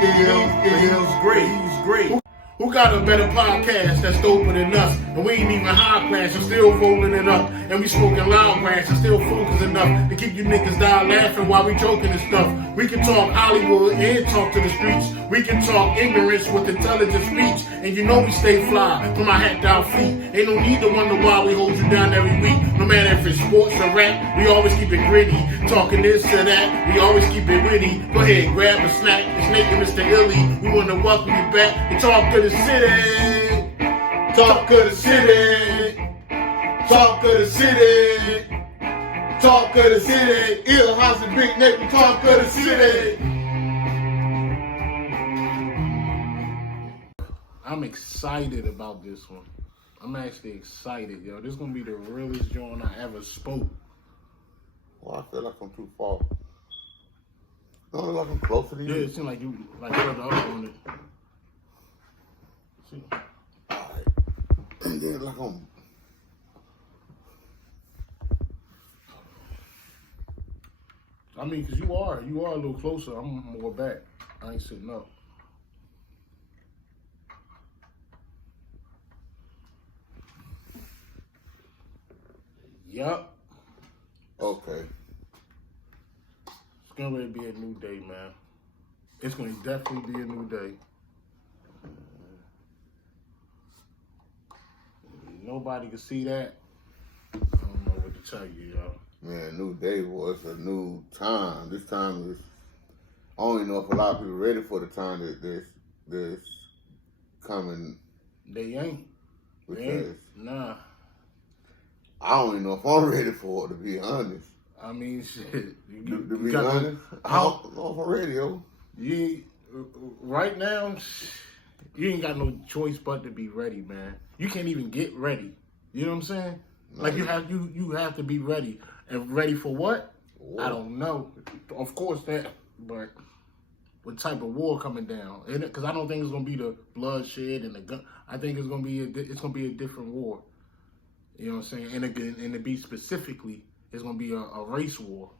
He's great. Who got a better podcast that's doper than us? And we ain't even high class and still rolling it up. And we smoking loud grass and still focused enough to keep you niggas down laughing while we joking and stuff. We can talk Hollywood and talk to the streets. We can talk ignorance with intelligent speech. And you know we stay fly from our hat down feet. Ain't no need to wonder why we hold you down every week. No matter if it's sports or rap, we always keep it gritty. Talking this or that, we always keep it witty. Go ahead, grab a snack. It's Nate and Mr. Illy. We want to welcome you back and talk to the city. Talk to the city. Talk to the city. Talk to the city. Ill House and Big Nate, we talk to the city. I'm excited about this one. I'm actually excited, yo. This is gonna be the realest joint I ever spoke. Well, I feel like I'm too far. No, like I'm closer to you. Yeah, it seems like you like further up on it. See? Alright. And then like I'm. I mean, cause you are a little closer. I'm more back. I ain't sitting up. Yup. Okay. It's gonna be a new day, man. It's gonna definitely be a new day. Nobody can see that. I don't know what to tell you, yo. Man, new day was a new time. This time is, I don't even know if a lot of people ready for the time that's coming. They ain't. Because Nah. I don't even know if I'm ready for it, to be honest. I mean, shit. To be honest, I don't know if I'm ready, yo. Right now, you ain't got no choice but to be ready, man. You can't even get ready. You know what I'm saying? No. Like you have to be ready. And ready for what? War. I don't know. Of course that, but what type of war coming down? Because I don't think it's gonna be the bloodshed and the gun. I think it's gonna be a different war. You know what I'm saying? And to be specifically, it's gonna be a race war,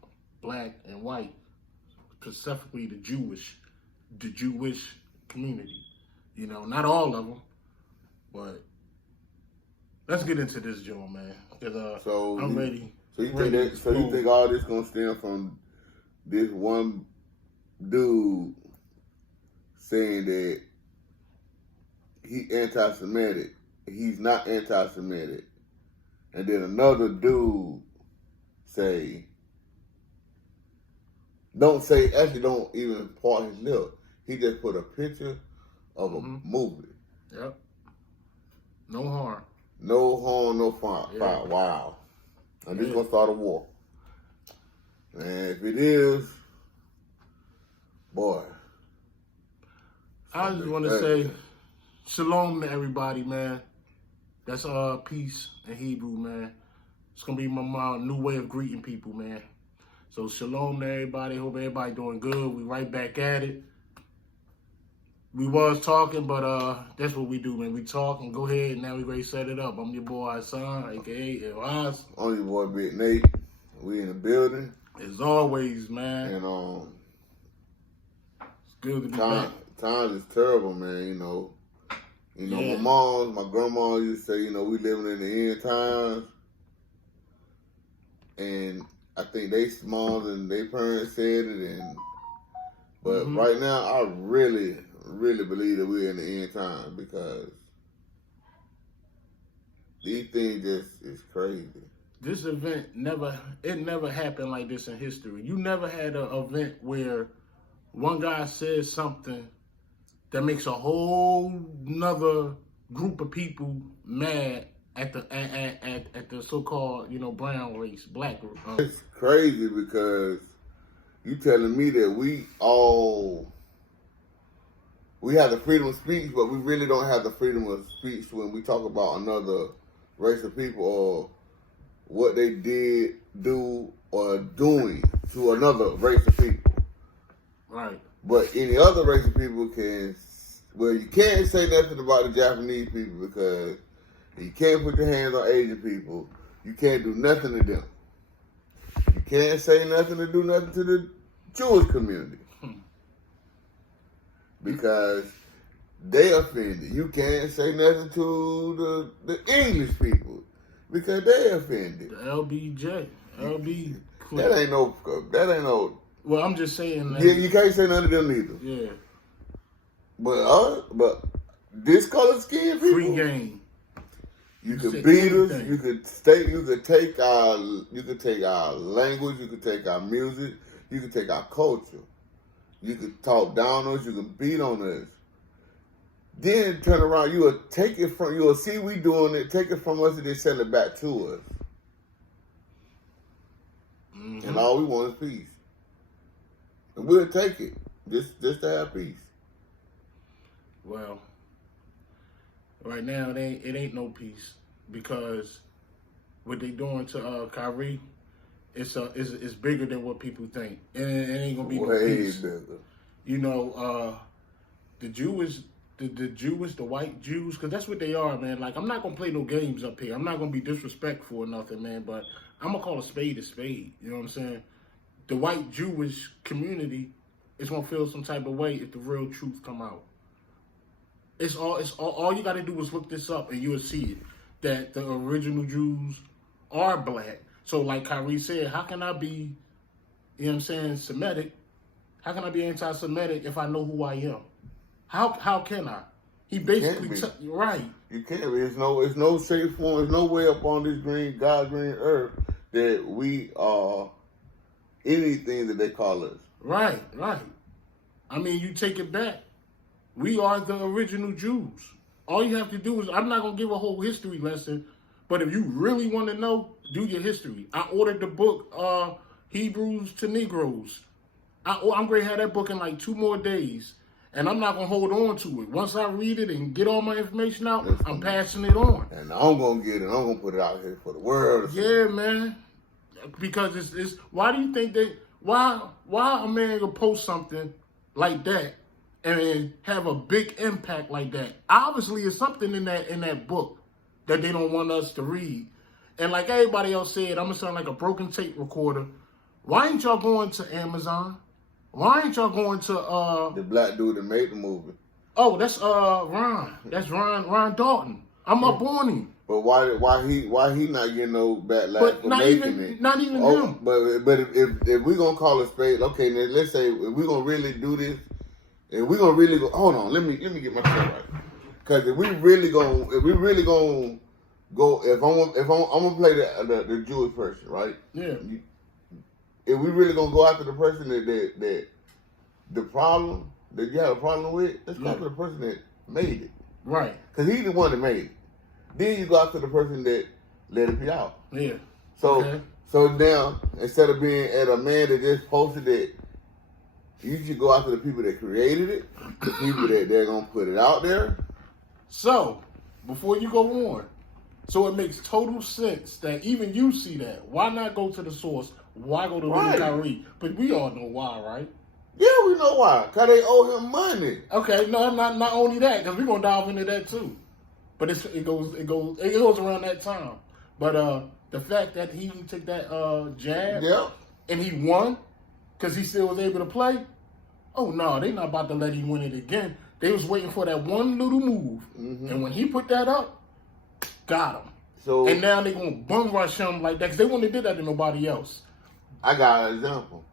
black and white, specifically the Jewish community. You know, not all of them, but let's get into this, Joe, man. Because I'm ready. So you think all this gonna stem from this one dude saying that he anti-Semitic? He's not anti-Semitic. And then another dude don't even part his lip. He just put a picture of a movie. Yep. No harm. No harm, no fire. Yeah. Wow. And this is gonna start a war. And if it is, boy. I just want to say shalom to everybody, man. That's peace in Hebrew, man. It's gonna be my new way of greeting people, man. So shalom to everybody. Hope everybody doing good. We right back at it. We was talking, but that's what we do, man. We talk and go ahead, and now we ready to set it up. I'm your boy Hassan, aka Elaz. I'm your boy Big Nate. We in the building. As always, man. And it's good to be back. Times is terrible, man. You know, Yeah. my grandma used to say, we living in the end times. And I think they smaller than their parents said it. But right now, I really believe that we're in the end time because these things just is crazy. This event never happened like this in history. You never had an event where one guy says something that makes a whole nother group of people mad at the so-called brown race, black. It's crazy because you telling me that we have the freedom of speech, but we really don't have the freedom of speech when we talk about another race of people or what they did, do, or doing to another race of people. Right. But any other race of people you can't say nothing about the Japanese people because you can't put your hands on Asian people. You can't do nothing to them. You can't say nothing to do nothing to the Jewish community. because they offended. You can't say nothing to the English people because they offended. The LBJ. That ain't no. Well, I'm just saying that. Yeah, you can't say none of them either. Yeah. But this color skin people. Free game. You could beat us. You could take our language. You could take our music. You could take our culture. You could talk down on us. You could beat on us. Then turn around. You will take it from. You will see we doing it. Take it from us and then send it back to us. Mm-hmm. And all we want is peace. And we'll take it just to have peace. Well, right now it ain't no peace because what they doing to Kyrie, it's bigger than what people think. It ain't gonna be no peace. Bigger. You know, the white Jews, because that's what they are, man. Like, I'm not gonna play no games up here. I'm not gonna be disrespectful or nothing, man. But I'm gonna call a spade a spade. You know what I'm saying? The white Jewish community is gonna feel some type of way if the real truth come out. It's all you got to do is look this up and you'll see it, that the original Jews are black. So like Kyrie said, how can I be, you know what I'm saying, Semitic? How can I be anti-Semitic if I know who I am? How can I? He basically, right. You can't be. It's no safe form. There's no way up on this God's green earth that we are anything that they call us. Right. I mean, you take it back. We are the original Jews. All you have to do is, I'm not going to give a whole history lesson, but if you really want to know, do your history. I ordered the book, Hebrews to Negroes. I'm going to have that book in like 2 more days, and I'm not going to hold on to it. Once I read it and get all my information out, I'm passing it on. And I'm going to get it. I'm going to put it out here for the world. Yeah, man. Because it's why do you think why a man going to post something like that and have a big impact like that? Obviously, it's something in that book that they don't want us to read. And like everybody else said, I'm gonna sound like a broken tape recorder. Why ain't y'all going to Amazon? Why ain't y'all going to the black dude that made the movie? Oh, that's Ron. That's Ron Dalton. I'm up on him. But why he not getting no backlash for making it? Not even him. But if we gonna call it spade, okay, then let's say if we gonna really do this. And we're gonna really go. Hold on, let me get my stuff right. Because if we really gonna go, if I'm gonna play the Jewish person, right? Yeah. If we really gonna go after the person that the problem that you have a problem with, let's go after the person that made it. Right. Because he's the one that made it. Then you go after the person that let it be out. Yeah. So now instead of being at a man that just posted it. You should go after the people that created it, the people that they're going to put it out there. So, before you go on, so it makes total sense that even you see that. Why not go to the source? Why go to Kyrie? But we all know why, right? Yeah, we know why. Because they owe him money. Okay, no, not only that, because we're going to dive into that too. But it goes around that time. But the fact that he took that jab and he won, because he still was able to play. Oh, no, they not about to let him win it again. They was waiting for that one little move. Mm-hmm. And when he put that up, got him. So, and now they going to bum rush him like that because they wouldn't have did that to nobody else. I got an example.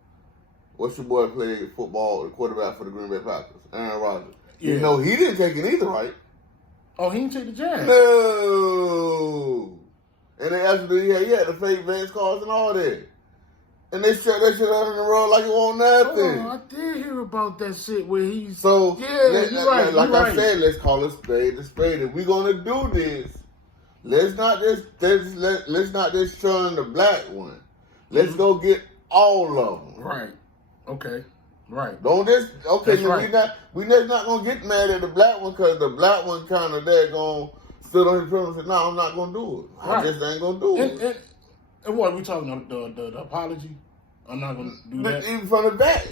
What's your boy played football, the quarterback for the Green Bay Packers? Aaron Rodgers. Yeah. You know, he didn't take it either, right? Oh, he didn't take the jab? No. And they actually, he had the fake Vance cards and all that. And they shut that shit out in the road like it wasn't nothing. Oh, I did hear about that shit where he's... So, you're right. Like I said, let's call it spade a spade. If we're going to do this, let's not just shun the black one. Let's go get all of them. Right. Okay. Right. Don't just... Okay, that's so right. we just not going to get mad at the black one because the black one kind of there going stood on his pillow and said, no, I'm not going to do it. Right. I just ain't going to do it. And what, we talking about the apology? I'm not going to do that. But even from the vets.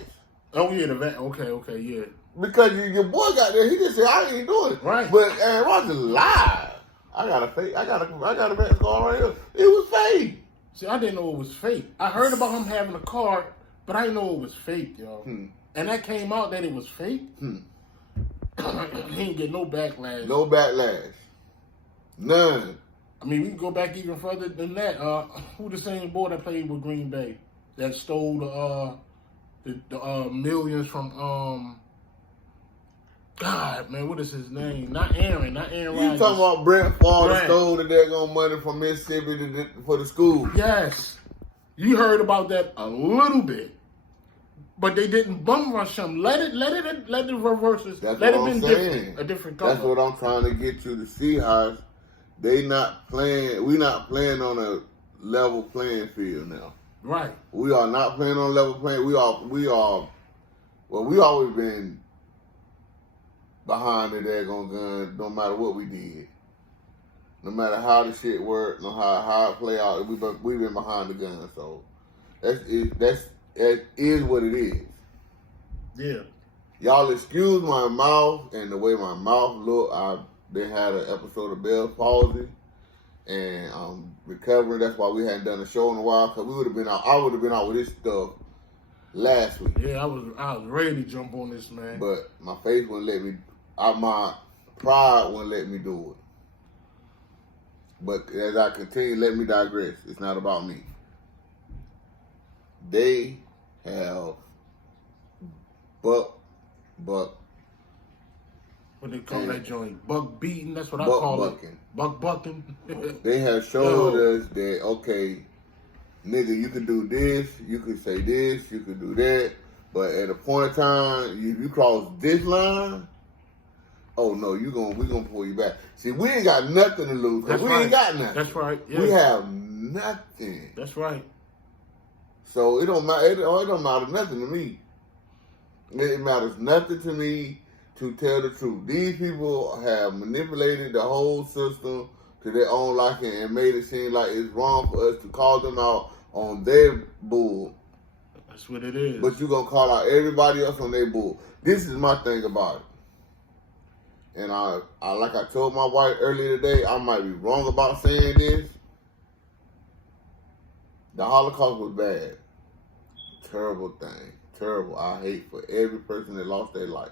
Oh, yeah, the vet. Okay, yeah. Because your boy got there, he just said, I ain't doing it. Right. But Aaron Rodgers lied. I got a vet scar right here. It was fake. See, I didn't know it was fake. I heard about him having a card, but I didn't know it was fake, yo. And that came out that it was fake. he ain't get no backlash. No backlash. None. I mean, we can go back even further than that. Who the same boy that played with Green Bay that stole the millions from God, man, what is his name? Not Aaron You Rodgers. talking about Brent Favre stole the daggone money from Mississippi for the school? Yes. You heard about that a little bit. But they didn't bum rush him. Let it reverses. That's Let it what I'm been saying. different, a different color. That's what I'm trying to get you to see, how they not playing. We not playing on a level playing field now. Right. We are not playing on a level playing. We are. Well, we always been behind the daggone gun, no matter what we did. No matter how the shit worked, no how it play out, we've been behind the gun. So that is what it is. Yeah. Y'all excuse my mouth and the way my mouth look. I've been had an episode of Bell's palsy, and I'm recovering. That's why we hadn't done a show in a while, because we would have been out. I would have been out with this stuff last week. Yeah, I was ready to jump on this, man. But my face wouldn't let me. My pride wouldn't let me do it. But as I continue, let me digress. It's not about me. They have buck. What they call that joint? Buck beating. That's what I Buck call bucking. it. Buck bucking. They have showed us that, okay, nigga, you can do this, you can say this, you can do that, but at a point in time, you cross this line, oh no, we gonna pull you back. See, we ain't got nothing to lose, because we ain't got nothing. That's right. Yeah. We have nothing. That's right. So it don't matter. It don't matter nothing to me. It matters nothing to me to tell the truth. These people have manipulated the whole system to their own liking and made it seem like it's wrong for us to call them out on their bull. That's what it is. But you're going to call out everybody else on their bull. This is my thing about it. And I like I told my wife earlier today, I might be wrong about saying this. The Holocaust was bad. Terrible thing. Terrible. I hate for every person that lost their life.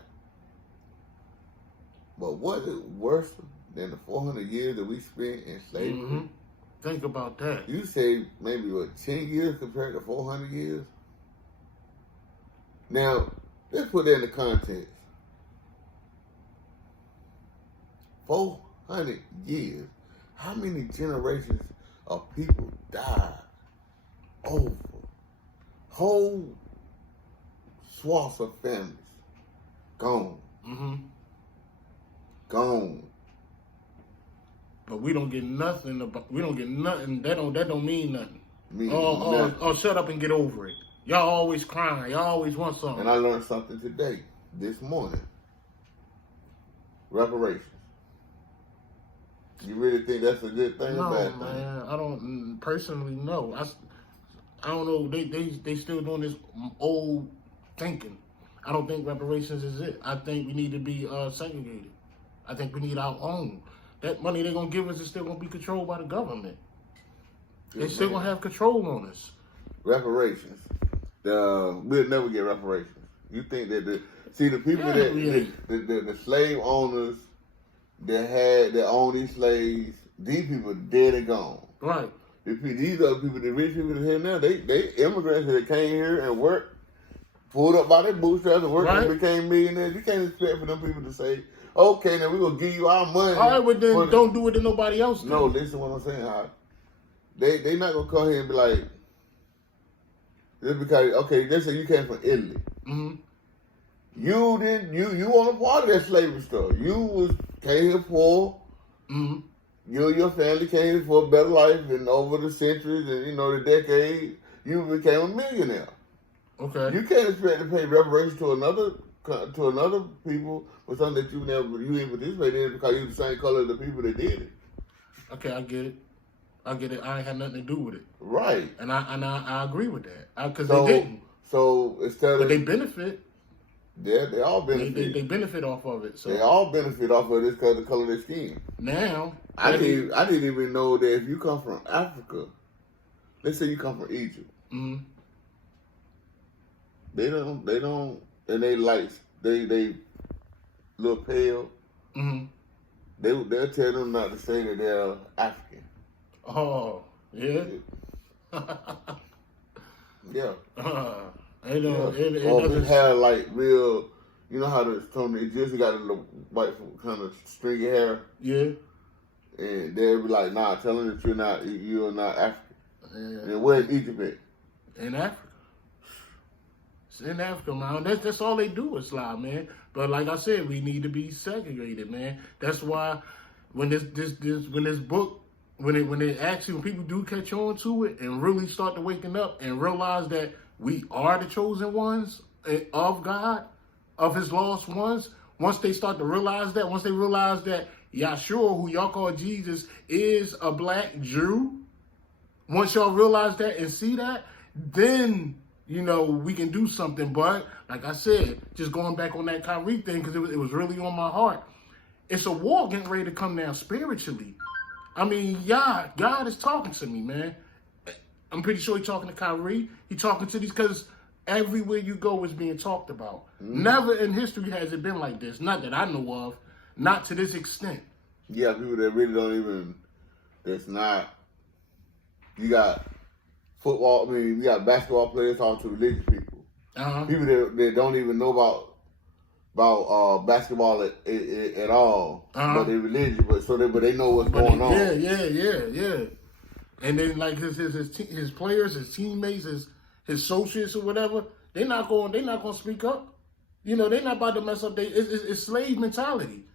But was it worse than the 400 years that we spent in slavery? Mm-hmm. Think about that. You say maybe, 10 years compared to 400 years? Now, let's put that in the context. 400 years. How many generations of people died over? Whole swaths of families gone. Mm-hmm. Gone. But we don't get nothing. That don't mean nothing. Nothing. Oh, shut up and get over it. Y'all always crying. Y'all always want something. And I learned something today, this morning. Reparations. You really think that's a good thing or bad thing? No, man. I don't personally know. I don't know. They still doing this old thinking. I don't think reparations is it. I think we need to be segregated. I think we need our own. That money they're gonna give us is still gonna be controlled by the government. They still gonna have control on us. Reparations. We'll never get reparations. You think that the people the slave owners that own these slaves, these people dead and gone. Right. These other people, the rich people that here now, they immigrants that came here and worked, pulled up by their bootstraps and worked and became millionaires. You can't expect for them people to say, okay, now we're going to give you our money. All right, but then don't do it to nobody else. No, listen to what I'm saying. They not going to come here and be like, just because, okay, let's say you came from Italy. Mm-hmm. You weren't a part of that slavery stuff. You came here poor. Mm-hmm. You and your family came here for a better life, and over the centuries and the decades, you became a millionaire. Okay. You can't expect to pay reparations to another people for something that you ain't participated in because you're the same color as the people that did it. Okay, I get it. I ain't had nothing to do with it. Right. And I agree with that because they didn't. So instead of, but they benefit. Yeah, they all benefit. They benefit off of it. So they all benefit off of this because of the color of their skin. Now, I didn't even know that if you come from Africa, let's say you come from Egypt, mm-hmm. they don't, and they little pale, Mm-hmm. they'll tell them not to say that they're African. Oh, yeah. Yeah. It Or if doesn't. it had like real, you know how the Tony just got a little white kind of stringy hair, Yeah. and they'll be like, "Nah, tell them that you're not African." Yeah. And where's Egypt at? In Africa. It's in Africa, man. That's all they do is lie, man. But like I said, we need to be segregated, man. That's why when this book, when it actually, when people do catch on to it and really start to waking up and realize that we are the chosen ones of God, of His lost ones. Once they start to realize that, once they realize that Yahshua, who y'all call Jesus, is a black Jew. Once y'all realize that and see that, then, you know, we can do something. But like I said, just going back on that Kyrie thing, because it was really on my heart. It's a war getting ready to come down spiritually. I mean, yeah, God is talking to me, man. I'm pretty sure He's talking to Kyrie. He's talking to these, because everywhere you go is being talked about. Never in history has it been like this. Not that I know of. Not to this extent. Yeah, people that really don't even, that's not, you got football, you got basketball players talking to religious people. People that don't even know about basketball at all, but they're religious, but they know what's going on. Yeah. And then like his players, his teammates, his associates or whatever, they're not going to speak up. You know, they're not about to mess up. It's slave mentality.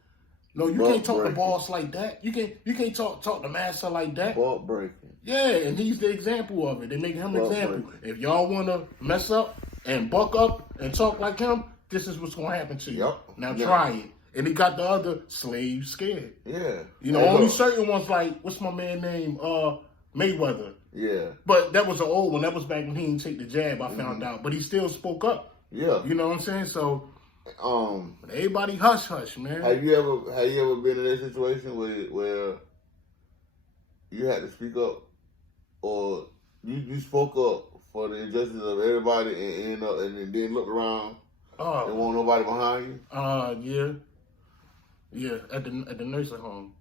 No, you can't talk to boss like that. You can't talk to master like that. Ball breaking. Yeah, and he's the example of it. They make him an example. If y'all want to mess up and buck up and talk like him, this is what's going to happen to you. Yep. Now try it. And he got the other slaves scared. Yeah. You know, only certain ones like, what's my man name? Mayweather. Yeah. But that was an old one. That was back when he didn't take the jab, I found out. But he still spoke up. Yeah. You know what I'm saying? So, everybody hush, man. Have you ever been in a situation where you had to speak up, or you spoke up for the injustice of everybody and then looked around and won't nobody behind you? Yeah, at the nursing home.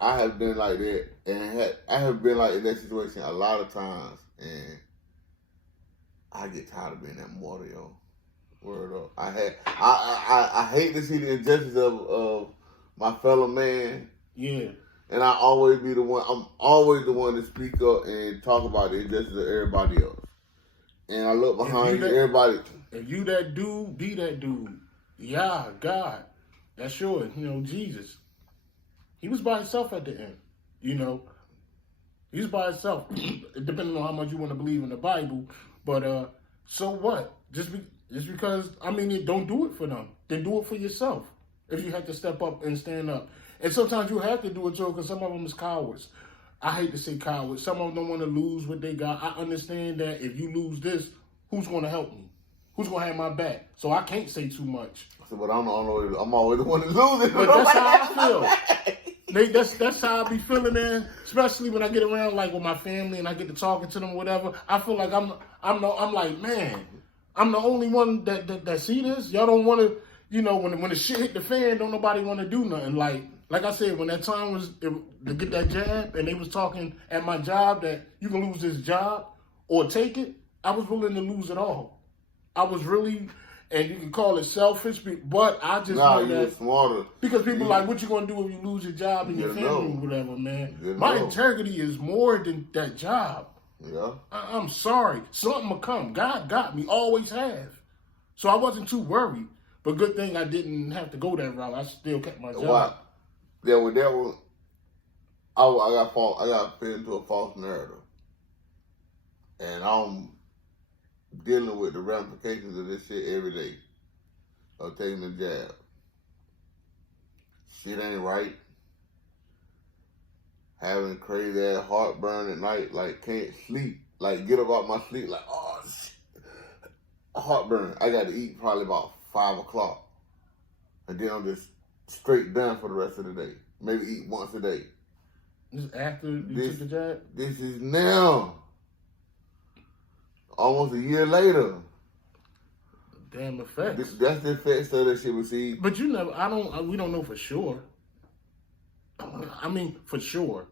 I have been like that, and I have been like in that situation a lot of times, and I get tired of being that martyr, yo. Word up. I hate to see the injustice of my fellow man. Yeah. And I always be the one. I'm always the one to speak up and talk about the injustice of everybody else. And I look behind everybody. If you that dude, be that dude. Yeah, God. That's sure. You know, Jesus. He was by himself at the end. You know, he's by himself. Depending on how much you want to believe in the Bible. But so what? Just because, don't do it for them. Then do it for yourself. If you have to step up and stand up. And sometimes you have to do it too, because some of them is cowards. I hate to say cowards. Some of them don't want to lose what they got. I understand that if you lose this, who's going to help me? Who's going to have my back? So I can't say too much. But I'm always the one that's losing. But that's how I feel. That's how I be feeling, man. Especially when I get around like with my family and I get to talking to them or whatever. I feel like I'm like, man, I'm the only one that see this. Y'all don't want to, you know, when the shit hit the fan, don't nobody want to do nothing. Like I said, when that time was to get that jab and they was talking at my job that you can lose this job or take it, I was willing to lose it all. I was really, and you can call it selfish, but I just know that smarter. Because people like, what you gonna do if you lose your job and your family or whatever, man? My integrity is more than that job. Yeah. I'm sorry. Something will come. God got me. Always have. So I wasn't too worried. But good thing I didn't have to go that route. I still kept my job. Why? Yeah, with that one, I got fit into a false narrative. And I'm dealing with the ramifications of this shit every day. Of taking the jab. Shit ain't right. Having crazy ass heartburn at night, like can't sleep. Like get up out my sleep, like, oh shit. Heartburn. I got to eat probably about 5 o'clock. And then I'm just straight done for the rest of the day. Maybe eat once a day. This after you took the jab? This is now. Almost a year later. Damn effects. That's the effects that they should receive. But you never. We don't know for sure. I mean, for sure.